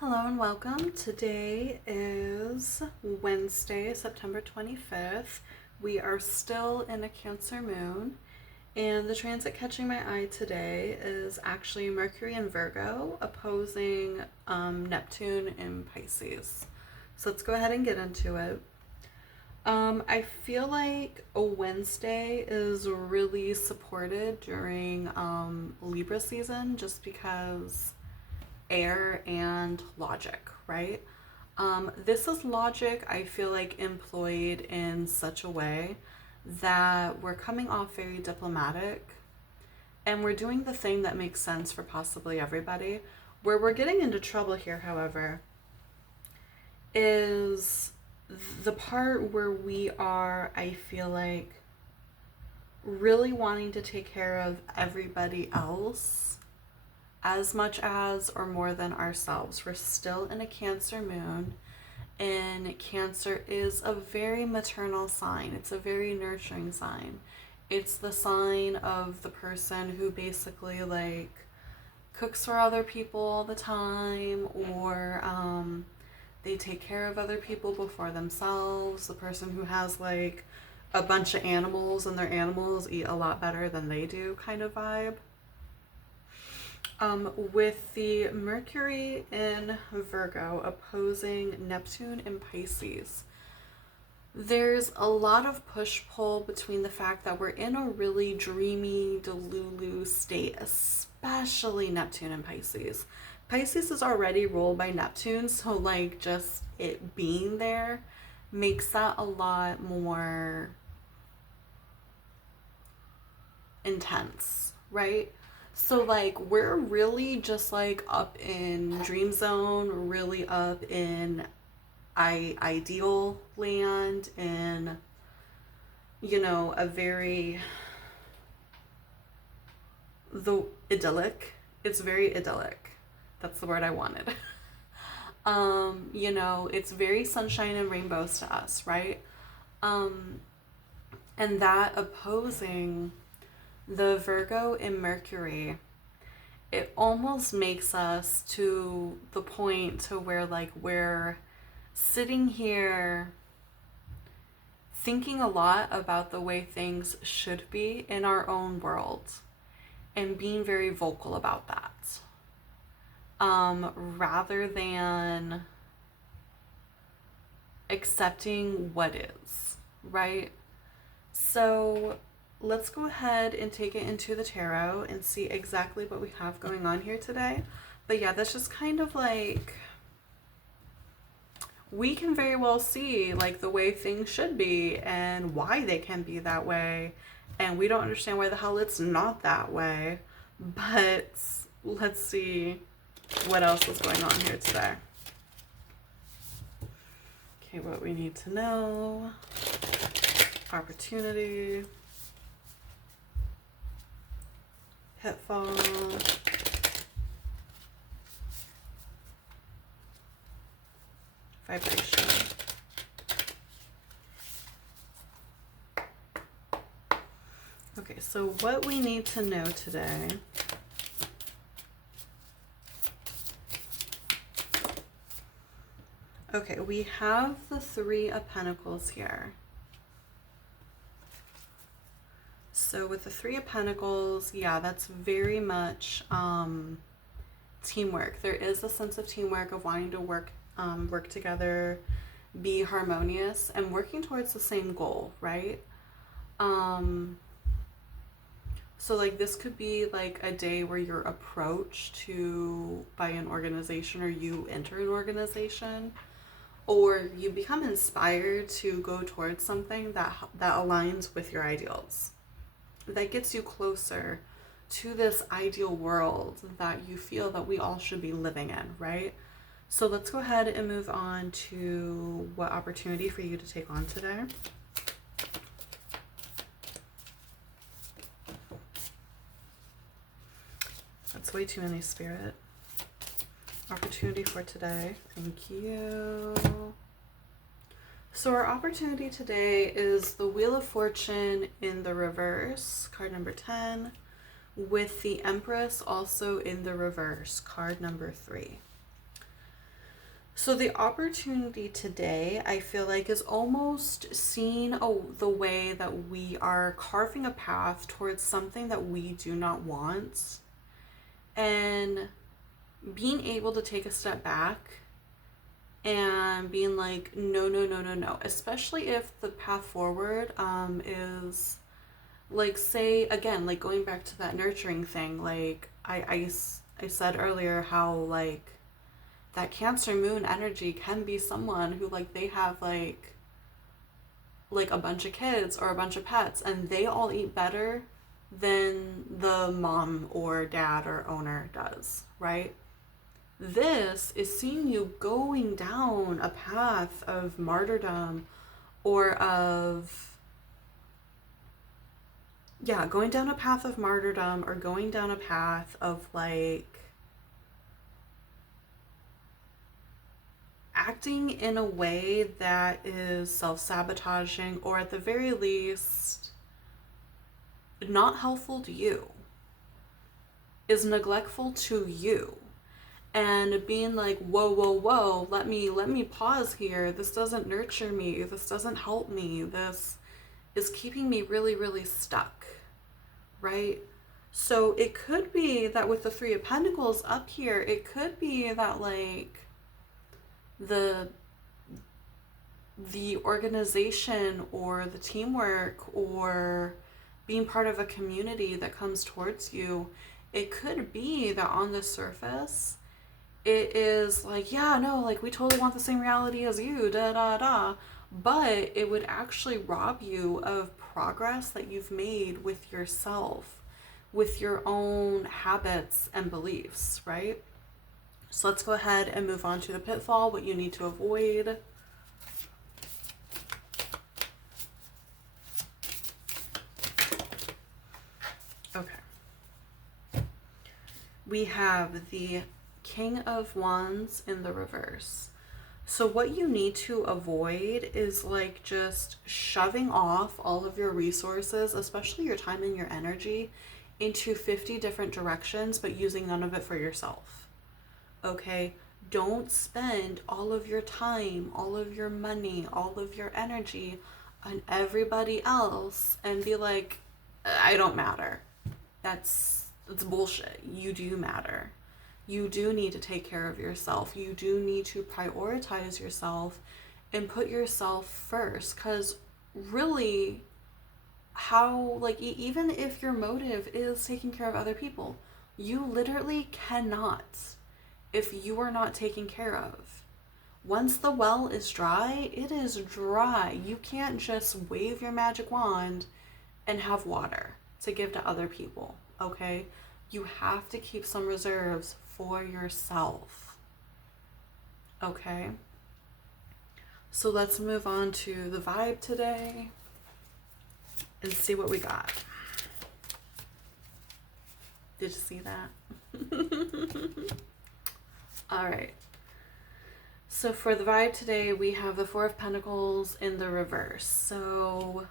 Hello and welcome. Today is Wednesday, September 25th. We are still in a Cancer moon, and the transit catching my eye today is actually Mercury in Virgo opposing Neptune in Pisces. So let's go ahead and get into it. I feel like a Wednesday is really supported during Libra season just because air and logic, right? This is logic, I feel like, employed in such a way that we're coming off very diplomatic and we're doing the thing that makes sense for possibly everybody. Where we're getting into trouble here, however, is the part where we are, I feel like, really wanting to take care of everybody else as much as or more than ourselves. We're still in a Cancer moon, and Cancer is a very maternal sign. It's a very nurturing sign. It's the sign of the person who basically like cooks for other people all the time, or they take care of other people before themselves. The person who has like a bunch of animals and their animals eat a lot better than they do kind of vibe. With the Mercury in Virgo opposing Neptune in Pisces, there's a lot of push-pull between the fact that we're in a really dreamy, delulu state, especially Neptune and Pisces. Pisces is already ruled by Neptune, so like just it being there makes that a lot more intense, right? So like we're really just like up in dream zone, really up in ideal land, in, you know, a very idyllic. It's very idyllic. That's the word I wanted. You know, it's very sunshine and rainbows to us, right? And that opposing the Virgo in Mercury, it almost makes us to the point to where like we're sitting here thinking a lot about the way things should be in our own world and being very vocal about that, rather than accepting what is, right? So let's go ahead and take it into the tarot and see exactly what we have going on here today. But yeah, that's just kind of like, we can very well see like the way things should be and why they can be that way, and we don't understand why the hell it's not that way. But let's see what else is going on here today. Okay, what we need to know. Opportunity. Pitfall. Vibration. Okay, so what we need to know today . Okay, we have the Three of Pentacles here. So with the Three of Pentacles, yeah, that's very much teamwork. There is a sense of teamwork, of wanting to work together, be harmonious, and working towards the same goal, right? So like this could be like a day where you're approached by an organization, or you enter an organization, or you become inspired to go towards something that aligns with your ideals, that gets you closer to this ideal world that you feel that we all should be living in, right? So let's go ahead and move on to what opportunity for you to take on today. That's way too many, Spirit. Opportunity for today. Thank you. So our opportunity today is the Wheel of Fortune in the reverse, card number 10, with the Empress also in the reverse, card number 3. So the opportunity today, I feel like, is almost seen the way that we are carving a path towards something that we do not want, and being able to take a step back and being like, no, no, no, no, no. Especially if the path forward is like, say again, like going back to that nurturing thing, like I said earlier how like that Cancer moon energy can be someone who like they have like a bunch of kids or a bunch of pets and they all eat better than the mom or dad or owner does, right? This is seeing you going down a path of martyrdom or of, yeah, going down a path of martyrdom or going down a path of like acting in a way that is self-sabotaging or at the very least not helpful to you, is neglectful to you, and being like, whoa, whoa, whoa, let me pause here. This doesn't nurture me. This doesn't help me. This is keeping me really, really stuck, right? So it could be that with the Three of Pentacles up here, it could be that like the organization or the teamwork or being part of a community that comes towards you, it could be that on the surface it is like, yeah, no, like we totally want the same reality as you, da da da, but it would actually rob you of progress that you've made with yourself, with your own habits and beliefs, right? So let's go ahead and move on to the pitfall, what you need to avoid. Okay. We have the King of Wands in the reverse. So what you need to avoid is like just shoving off all of your resources, especially your time and your energy, into 50 different directions, but using none of it for yourself. Okay? Don't spend all of your time, all of your money, all of your energy on everybody else and be like, I don't matter. That's bullshit. You do matter. You do need to take care of yourself. You do need to prioritize yourself and put yourself first. Because really, how, like, even if your motive is taking care of other people, you literally cannot if you are not taken care of. Once the well is dry, it is dry. You can't just wave your magic wand and have water to give to other people, okay? You have to keep some reserves for yourself, okay? So let's move on to the vibe today and see what we got. Did you see that? All right. So for the vibe today, we have the Four of Pentacles in the reverse. So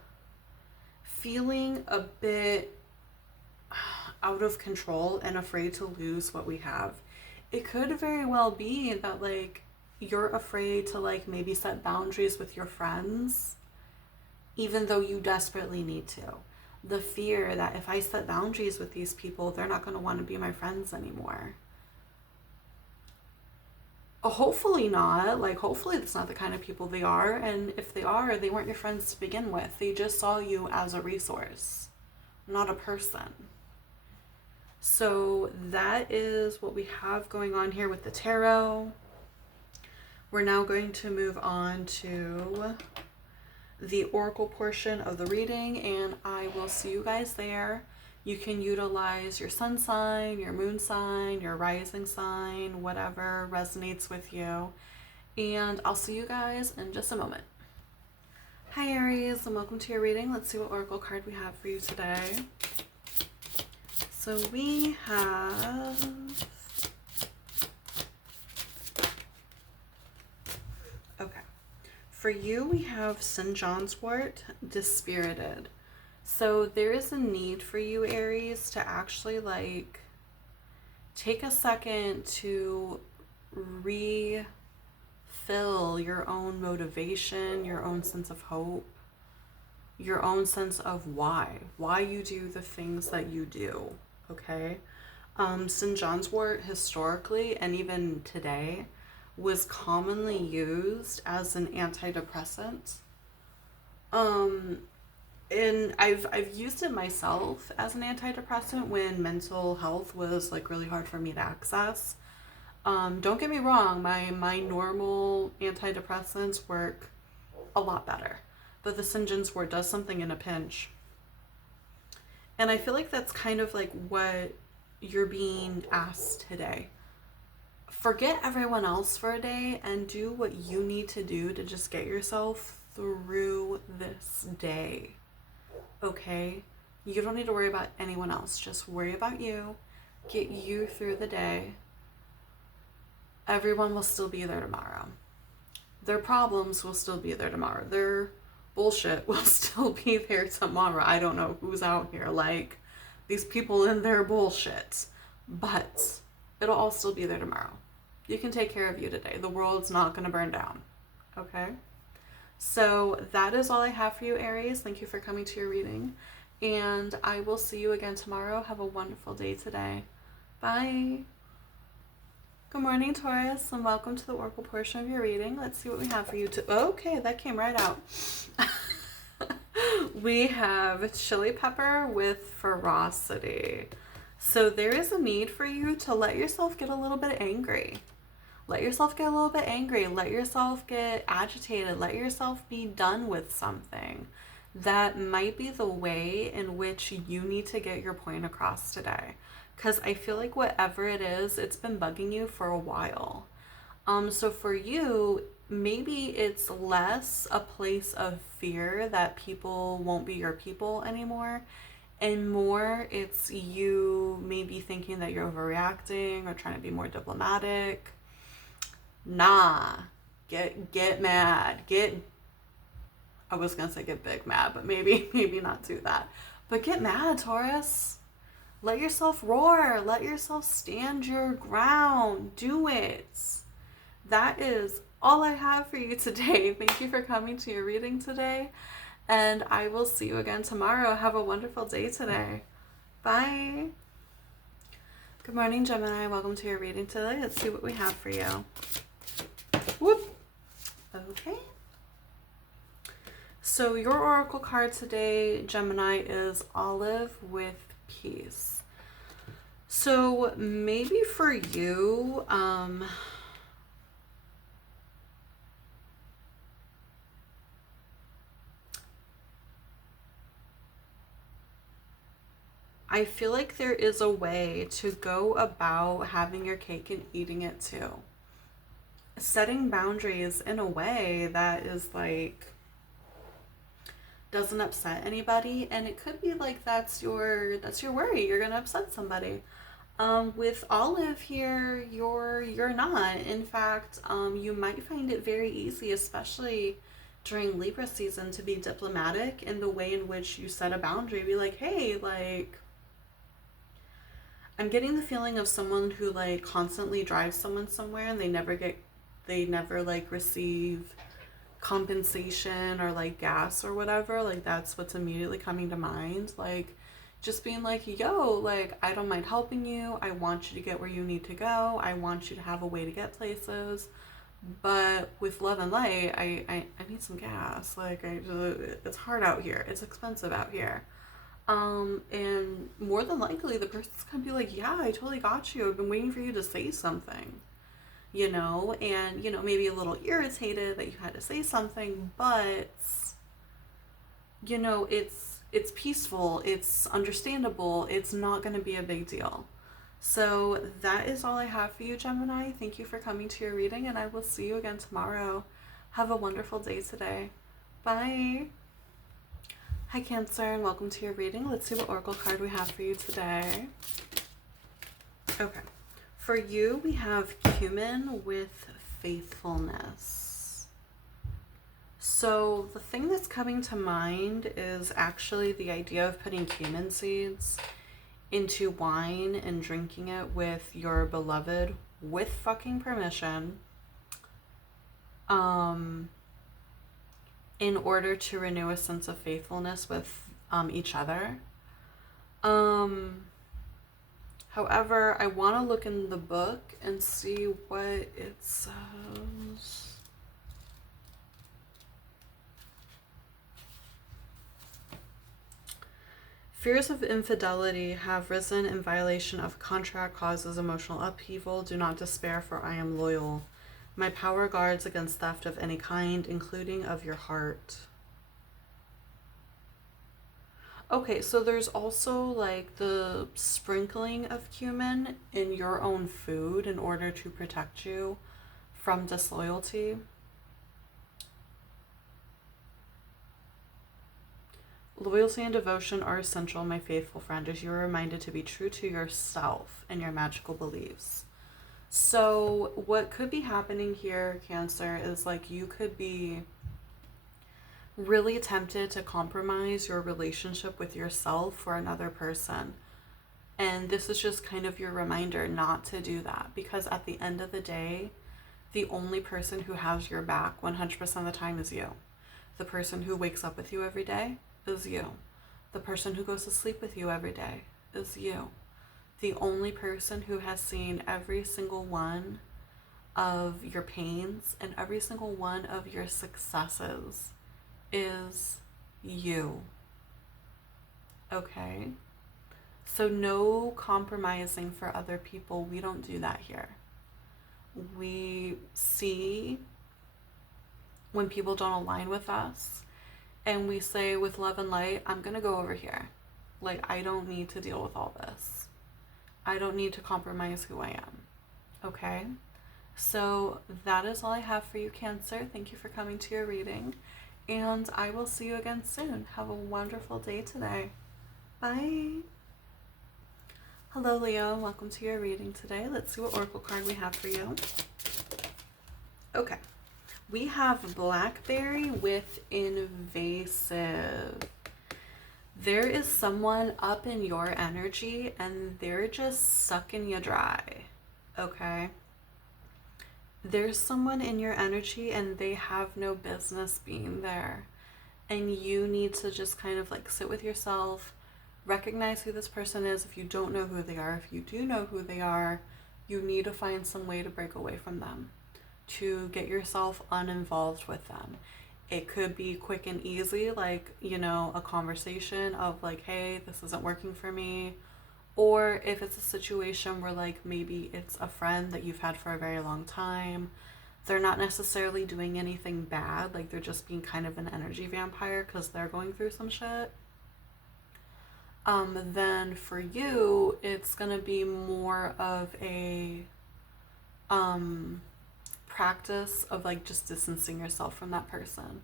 feeling a bit out of control and afraid to lose what we have. It could very well be that like you're afraid to like maybe set boundaries with your friends, even though you desperately need to. The fear that if I set boundaries with these people, they're not going to want to be my friends anymore. Hopefully not. Like, hopefully that's not the kind of people they are. And if they are, they weren't your friends to begin with. They just saw you as a resource, not a person. So that is what we have going on here with the tarot. We're now going to move on to the oracle portion of the reading, and I will see you guys there. You can utilize your sun sign, your moon sign, your rising sign, whatever resonates with you. And I'll see you guys in just a moment. Hi Aries, and welcome to your reading. Let's see what oracle card we have for you today. So we have for you, we have St. John's wort, dispirited. So there is a need for you, Aries, to actually like take a second to reevaluate fulfill your own motivation, your own sense of hope, your own sense of why you do the things that you do, okay? St. John's wort historically and even today was commonly used as an antidepressant. And I've used it myself as an antidepressant when mental health was like really hard for me to access. Don't get me wrong, my normal antidepressants work a lot better, but the St. John's wort does something in a pinch. And I feel like that's kind of like what you're being asked today. Forget everyone else for a day and do what you need to do to just get yourself through this day. Okay? You don't need to worry about anyone else. Just worry about you. Get you through the day. Everyone will still be there tomorrow. Their problems will still be there tomorrow. Their bullshit will still be there tomorrow. I don't know who's out here like these people in their bullshit, but it'll all still be there tomorrow. You can take care of you today. The world's not going to burn down. Okay? So that is all I have for you, Aries. Thank you for coming to your reading, and I will see you again tomorrow. Have a wonderful day today. Bye. Good morning, Taurus, and welcome to the Oracle portion of your reading. Let's see what we have for you. Okay, that came right out. We have chili pepper with ferocity. So there is a need for you to let yourself get a little bit angry. Let yourself get a little bit angry. Let yourself get agitated. Let yourself be done with something. That might be the way in which you need to get your point across today. Because I feel like whatever it is, it's been bugging you for a while. So for you, maybe it's less a place of fear that people won't be your people anymore, and more it's you maybe thinking that you're overreacting or trying to be more diplomatic. Nah, get mad. I was gonna say get big mad, but maybe not do that. But get mad, Taurus. Let yourself roar. Let yourself stand your ground. Do it. That is all I have for you today. Thank you for coming to your reading today, and I will see you again tomorrow. Have a wonderful day today. Bye. Good morning, Gemini. Welcome to your reading today. Let's see what we have for you. Whoop. Okay. So your oracle card today, Gemini, is Olive with Peace. So maybe for you, I feel like there is a way to go about having your cake and eating it too. Setting boundaries in a way that is like doesn't upset anybody, and it could be like that's your worry. You're gonna upset somebody. With Olive here, you're not. In fact, you might find it very easy, especially during Libra season, to be diplomatic in the way in which you set a boundary. Be like, hey, like, I'm getting the feeling of someone who like constantly drives someone somewhere and they never like receive compensation or like gas or whatever. Like that's what's immediately coming to mind. Like just being like, yo, like I don't mind helping you. I want you to get where you need to go. I want you to have a way to get places. But with love and light, I need some gas. Like it's hard out here. It's expensive out here. And more than likely the person's gonna be like, yeah, I totally got you. I've been waiting for you to say something, you know, and, you know, maybe a little irritated that you had to say something, but, you know, it's peaceful, it's understandable, it's not going to be a big deal. So that is all I have for you, Gemini. Thank you for coming to your reading, and I will see you again tomorrow. Have a wonderful day today. Bye. Hi, Cancer, and welcome to your reading. Let's see what oracle card we have for you today. Okay. For you, we have Cumin with Faithfulness. So the thing that's coming to mind is actually the idea of putting cumin seeds into wine and drinking it with your beloved with fucking permission. in order to renew a sense of faithfulness with each other. However, I want to look in the book and see what it says. Fears of infidelity have risen in violation of contract, causes emotional upheaval. Do not despair, for I am loyal. My power guards against theft of any kind, including of your heart. Okay, so there's also like the sprinkling of cumin in your own food in order to protect you from disloyalty. Loyalty and devotion are essential, my faithful friend, as you are reminded to be true to yourself and your magical beliefs. So what could be happening here, Cancer, is like you could be really tempted to compromise your relationship with yourself for another person. And this is just kind of your reminder not to do that, because at the end of the day, the only person who has your back 100% of the time is you. The person who wakes up with you every day is you. The person who goes to sleep with you every day is you. The only person who has seen every single one of your pains and every single one of your successes is you. Okay? So no compromising for other people. We don't do that here. We see when people don't align with us and we say with love and light, I'm gonna go over here. Like, I don't need to deal with all this. I don't need to compromise who I am. Okay? So that is all I have for you, Cancer. Thank you for coming to your reading. And I will see you again soon. Have a wonderful day today. Bye. Hello, Leo. Welcome to your reading today. Let's see what oracle card we have for you. Okay. We have Blackberry with Invasive. There is someone up in your energy and they're just sucking you dry. Okay? There's someone in your energy and they have no business being there. And you need to just kind of like sit with yourself, recognize who this person is. If you don't know who they are, if you do know who they are, you need to find some way to break away from them, to get yourself uninvolved with them. It could be quick and easy, like, you know, a conversation of like, hey, this isn't working for me. Or if it's a situation where like maybe it's a friend that you've had for a very long time, they're not necessarily doing anything bad, like they're just being kind of an energy vampire because they're going through some shit. Then for you, it's gonna be more of a practice of like just distancing yourself from that person.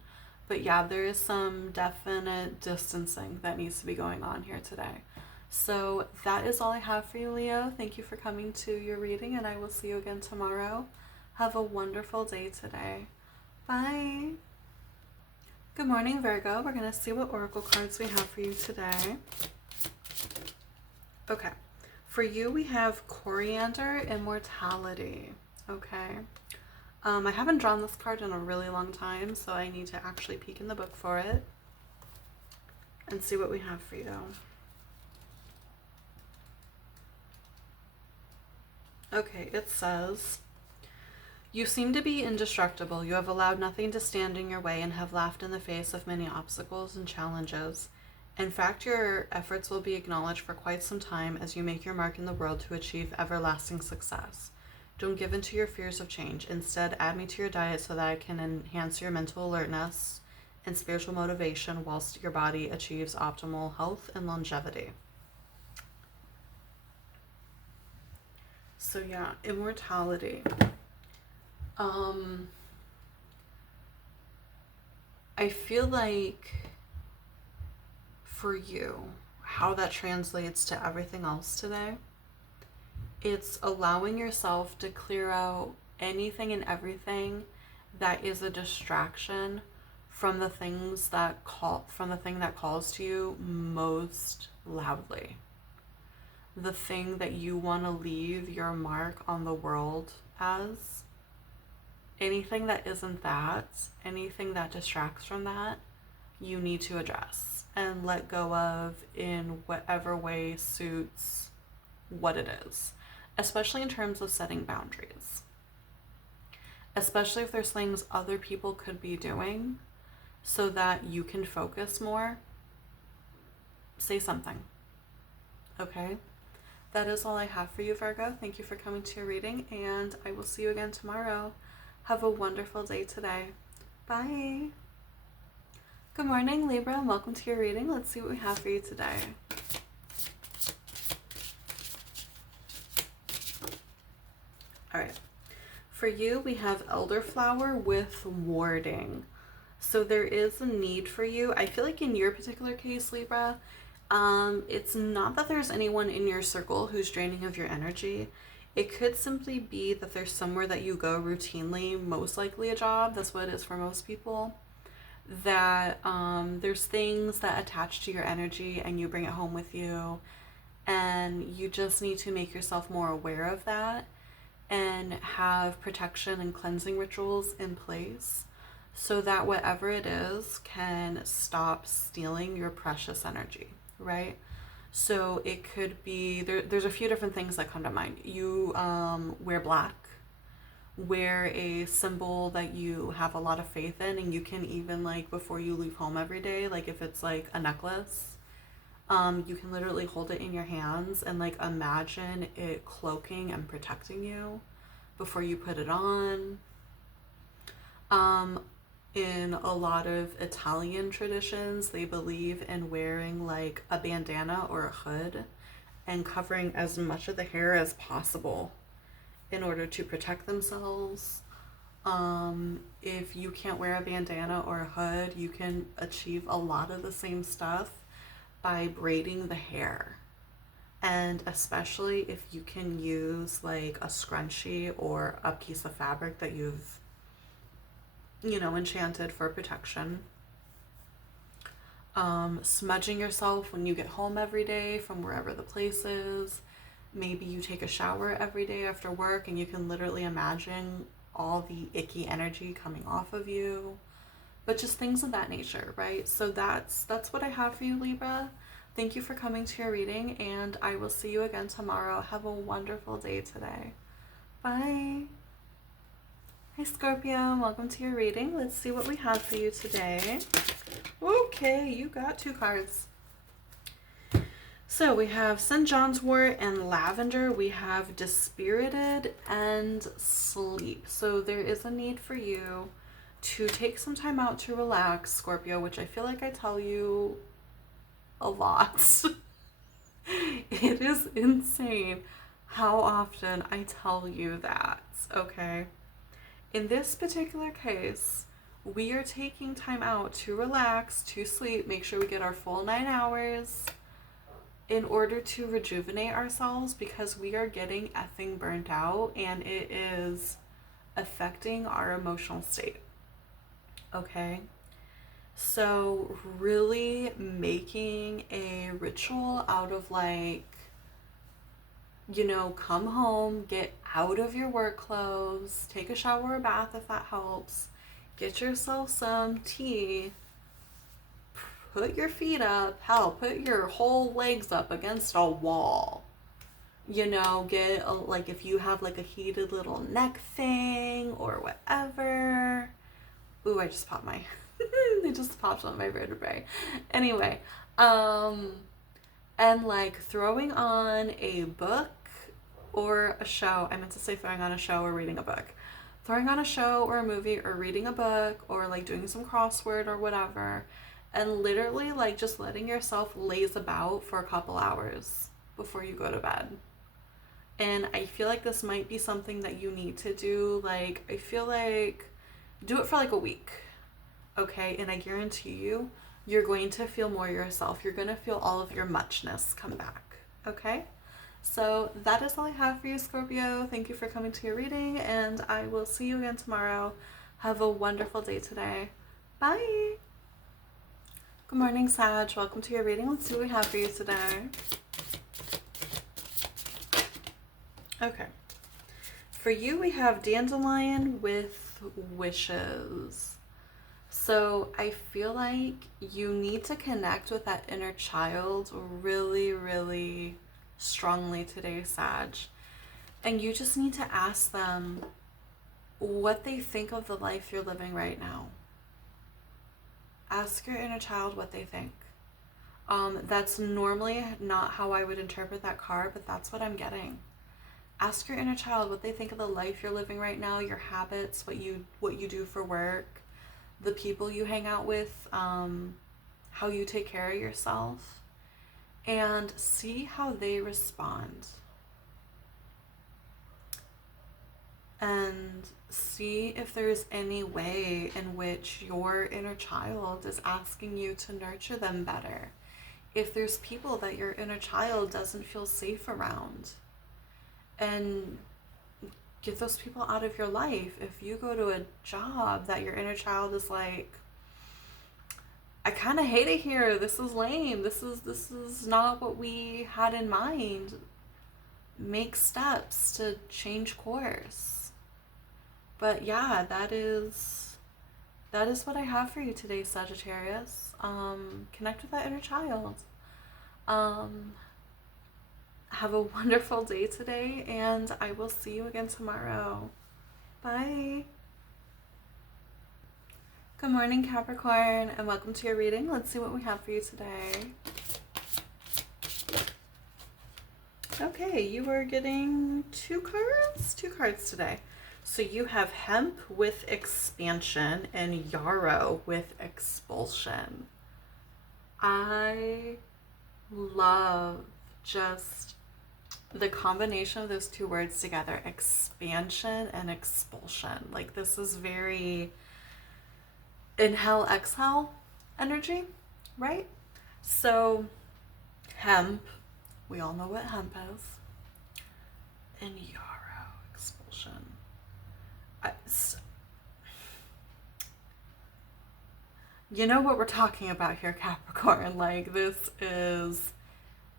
But yeah, there is some definite distancing that needs to be going on here today. So that is all I have for you, Leo. Thank you for coming to your reading, and I will see you again tomorrow. Have a wonderful day today. Bye. Good morning, Virgo. We're going to see what oracle cards we have for you today. Okay. For you, we have Coriander, Immortality. Okay. I haven't drawn this card in a really long time, so I need to actually peek in the book for it and see what we have for you. Okay, it says, you seem to be indestructible. You have allowed nothing to stand in your way and have laughed in the face of many obstacles and challenges. In fact, your efforts will be acknowledged for quite some time as you make your mark in the world to achieve everlasting success. Don't give in to your fears of change. Instead, add me to your diet so that I can enhance your mental alertness and spiritual motivation whilst your body achieves optimal health and longevity. So yeah, immortality. I feel like for you, how that translates to everything else today, it's allowing yourself to clear out anything and everything that is a distraction from the things that from the thing that calls to you most loudly. The thing that you want to leave your mark on the world as anything that isn't that, anything that distracts from that, you need to address and let go of in whatever way suits what it is, especially in terms of setting boundaries. Especially if there's things other people could be doing so that you can focus more, say something. Okay? That is all I have for you, Virgo. Thank you for coming to your reading, and I will see you again tomorrow. Have a wonderful day today. Bye. Good morning, Libra, and welcome to your reading. Let's see what we have for you today. All right. For you, we have elderflower with warding. So there is a need for you. I feel like in your particular case, Libra, it's not that there's anyone in your circle who's draining of your energy. It could simply be that there's somewhere that you go routinely, most likely a job. That's what it is for most people. That there's things that attach to your energy and you bring it home with you. And you just need to make yourself more aware of that and have protection and cleansing rituals in place so that whatever it is can stop stealing your precious energy, right? So it could be, there's a few different things that come to mind. You wear black, wear a symbol that you have a lot of faith in, and you can even, like, before you leave home every day, like if it's like a necklace, you can literally hold it in your hands and like imagine it cloaking and protecting you before you put it on. In a lot of Italian traditions, they believe in wearing like a bandana or a hood and covering as much of the hair as possible in order to protect themselves. If you can't wear a bandana or a hood, you can achieve a lot of the same stuff by braiding the hair. And especially if you can use like a scrunchie or a piece of fabric that you've, you know, enchanted for protection. Smudging yourself when you get home every day from wherever the place is. Maybe you take a shower every day after work and you can literally imagine all the icky energy coming off of you. But just things of that nature, right? So that's what I have for you, Libra. Thank you for coming to your reading, and I will see you again tomorrow. Have a wonderful day today. Bye. Hi, Scorpio. Welcome to your reading. Let's see what we have for you today. Okay, you got 2 cards. So we have St. John's wort and lavender. We have dispirited and sleep. So there is a need for you to take some time out to relax, Scorpio, which I feel like I tell you a lot. It is insane how often I tell you that, okay? In this particular case, we are taking time out to relax, to sleep, make sure we get our full 9 hours in order to rejuvenate ourselves, because we are getting effing burnt out and it is affecting our emotional state. Okay? So really making a ritual out of, like, you know, come home, get out of your work clothes, take a shower or bath if that helps, get yourself some tea, put your feet up, hell, put your whole legs up against a wall. You know, get a, like, if you have like a heated little neck thing or whatever. Ooh, I just popped my they just popped on my vertebrae. Anyway, and like throwing on a book or a show. I meant to say throwing on a show or reading a book. Throwing on a show or a movie or reading a book or like doing some crossword or whatever, and literally like just letting yourself laze about for a couple hours before you go to bed. And I feel like this might be something that you need to do. Like, I feel like do it for like a week. Okay, and I guarantee you, you're going to feel more yourself. You're going to feel all of your muchness come back. Okay, so that is all I have for you, Scorpio. Thank you for coming to your reading, and I will see you again tomorrow. Have a wonderful day today. Bye. Good morning, Sag. Welcome to your reading. Let's see what we have for you today. Okay. For you, we have dandelion with wishes. So I feel like you need to connect with that inner child really, really strongly today, Sag. And you just need to ask them what they think of the life you're living right now. Ask your inner child what they think. That's normally not how I would interpret that card, but that's what I'm getting. Ask your inner child what they think of the life you're living right now, your habits, what you do for work, the people you hang out with, how you take care of yourself, and see how they respond. And see if there's any way in which your inner child is asking you to nurture them better. If there's people that your inner child doesn't feel safe around, and get those people out of your life. If you go to a job that your inner child is like, I kind of hate it here, this is lame, this is not what we had in mind, make steps to change course. But yeah, that is what I have for you today, Sagittarius. Connect with that inner child. Have a wonderful day today, and I will see you again tomorrow. Bye. Good morning, Capricorn, and welcome to your reading. Let's see what we have for you today. Okay, you are getting two cards today. So you have hemp with expansion and yarrow with expulsion. I love just the combination of those two words together, expansion and expulsion. Like, this is very inhale, exhale energy, right? So hemp, we all know what hemp is, and yarrow, expulsion. You know what we're talking about here, Capricorn. Like, this is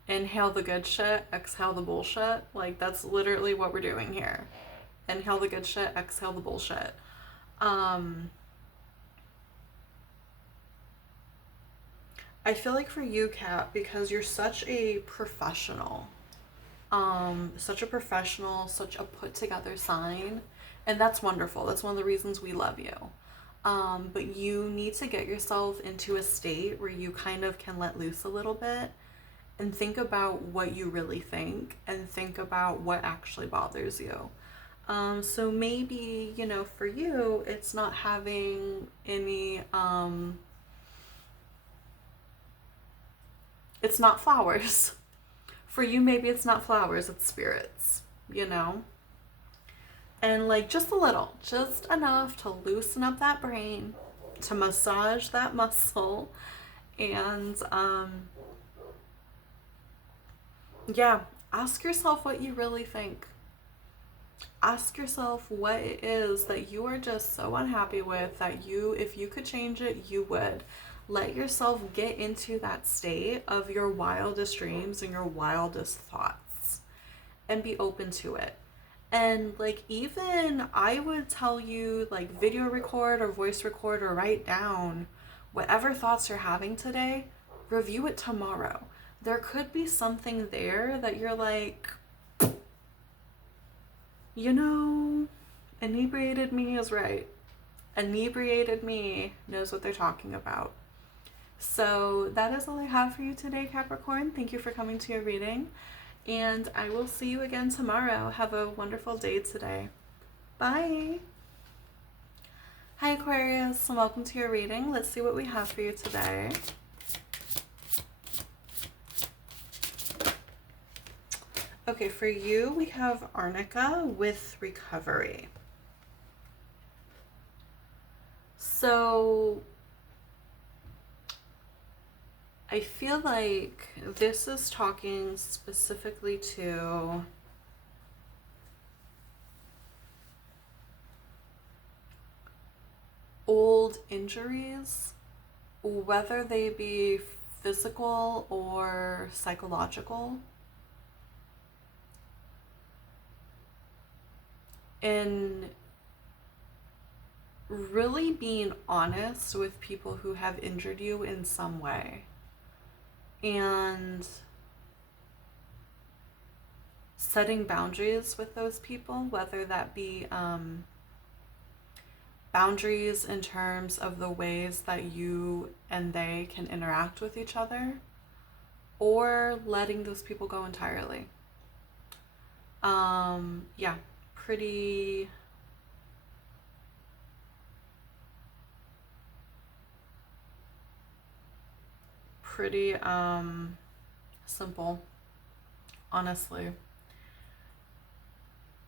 inhale the good shit, exhale the bullshit. Like, that's literally what we're doing here. Inhale the good shit, exhale the bullshit. I feel like for you, Cap, because you're such a professional, such a put together sign, and that's wonderful. That's one of the reasons we love you. But you need to get yourself into a state where you kind of can let loose a little bit and think about what you really think and think about what actually bothers you. So maybe, you know, for you, it's not having any, it's not flowers. For you, maybe it's not flowers, it's spirits, you know? And like just a little, just enough to loosen up that brain, to massage that muscle, and yeah, ask yourself what you really think. Ask yourself what it is that you are just so unhappy with that you, if you could change it, you would. Let yourself get into that state of your wildest dreams and your wildest thoughts and be open to it. And like, even I would tell you, like, video record or voice record or write down whatever thoughts you're having today, review it tomorrow. There could be something there that you're like, you know, inebriated me is right. Inebriated me knows what they're talking about. So that is all I have for you today, Capricorn. Thank you for coming to your reading, and I will see you again tomorrow. Have a wonderful day today. Bye. Hi, Aquarius, and welcome to your reading. Let's see what we have for you today. Okay, for you, we have arnica with recovery. So I feel like this is talking specifically to old injuries, whether they be physical or psychological. in really being honest with people who have injured you in some way, and setting boundaries with those people, whether that be boundaries in terms of the ways that you and they can interact with each other, or letting those people go entirely. Yeah, pretty simple, honestly.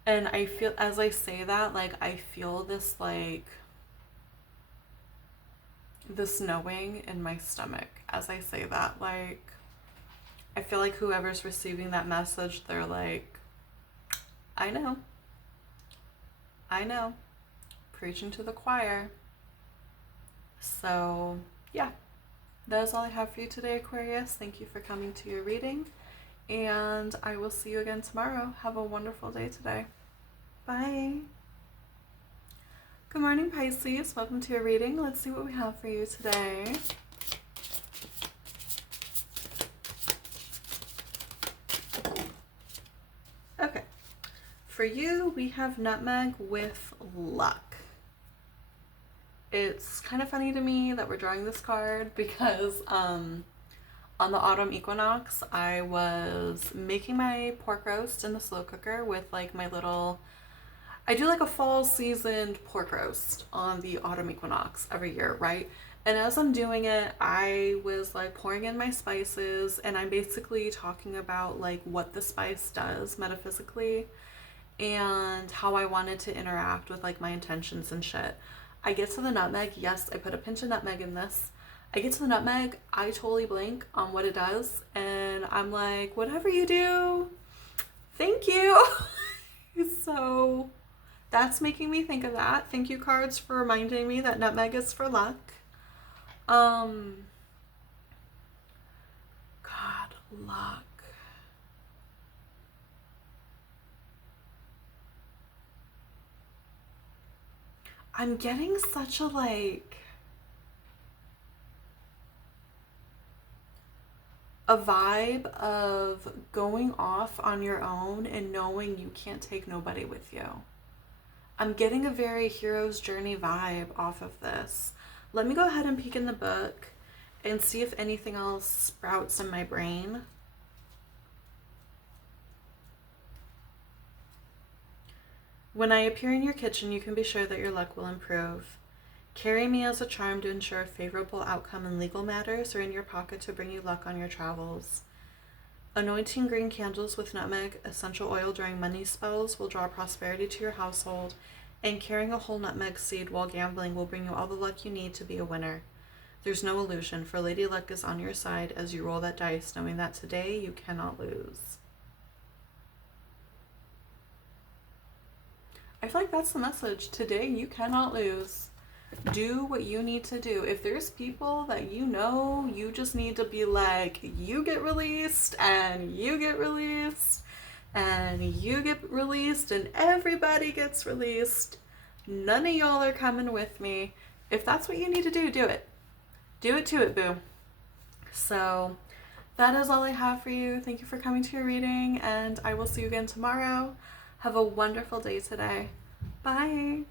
And I feel, as I say that, like, I feel this, like, this knowing in my stomach as I say that. Like, I feel like whoever's receiving that message, they're like, I know. Preaching to the choir. So, yeah. That is all I have for you today, Aquarius. Thank you for coming to your reading, and I will see you again tomorrow. Have a wonderful day today. Bye. Good morning, Pisces. Welcome to your reading. Let's see what we have for you today. Okay. For you, we have nutmeg with luck. It's kind of funny to me that we're drawing this card because on the autumn equinox, I was making my pork roast in the slow cooker with like my little, I do like a fall seasoned pork roast on the autumn equinox every year, right? And as I'm doing it, I was like pouring in my spices, and I'm basically talking about like what the spice does metaphysically and how I wanted to interact with like my intentions and shit. I get to the nutmeg. Yes, I put a pinch of nutmeg in this. I get to the nutmeg, I totally blank on what it does, and I'm like, whatever you do, thank you. So that's making me think of that. Thank you, cards, for reminding me that nutmeg is for luck. God, luck. I'm getting such a like a vibe of going off on your own and knowing you can't take nobody with you. I'm getting a very hero's journey vibe off of this. Let me go ahead and peek in the book and see if anything else sprouts in my brain. When I appear in your kitchen, you can be sure that your luck will improve. Carry me as a charm to ensure a favorable outcome in legal matters, or in your pocket to bring you luck on your travels. Anointing green candles with nutmeg essential oil during money spells will draw prosperity to your household, and carrying a whole nutmeg seed while gambling will bring you all the luck you need to be a winner. There's no illusion, for Lady Luck is on your side as you roll that dice, knowing that today you cannot lose. I feel like that's the message. Today you cannot lose. Do what you need to do. If there's people that you know, you just need to be like, you get released, and you get released, and you get released, and everybody gets released. None of y'all are coming with me. If that's what you need to do, do it. Do it to it, boo. So that is all I have for you. Thank you for coming to your reading, and I will see you again tomorrow. Have a wonderful day today. Bye.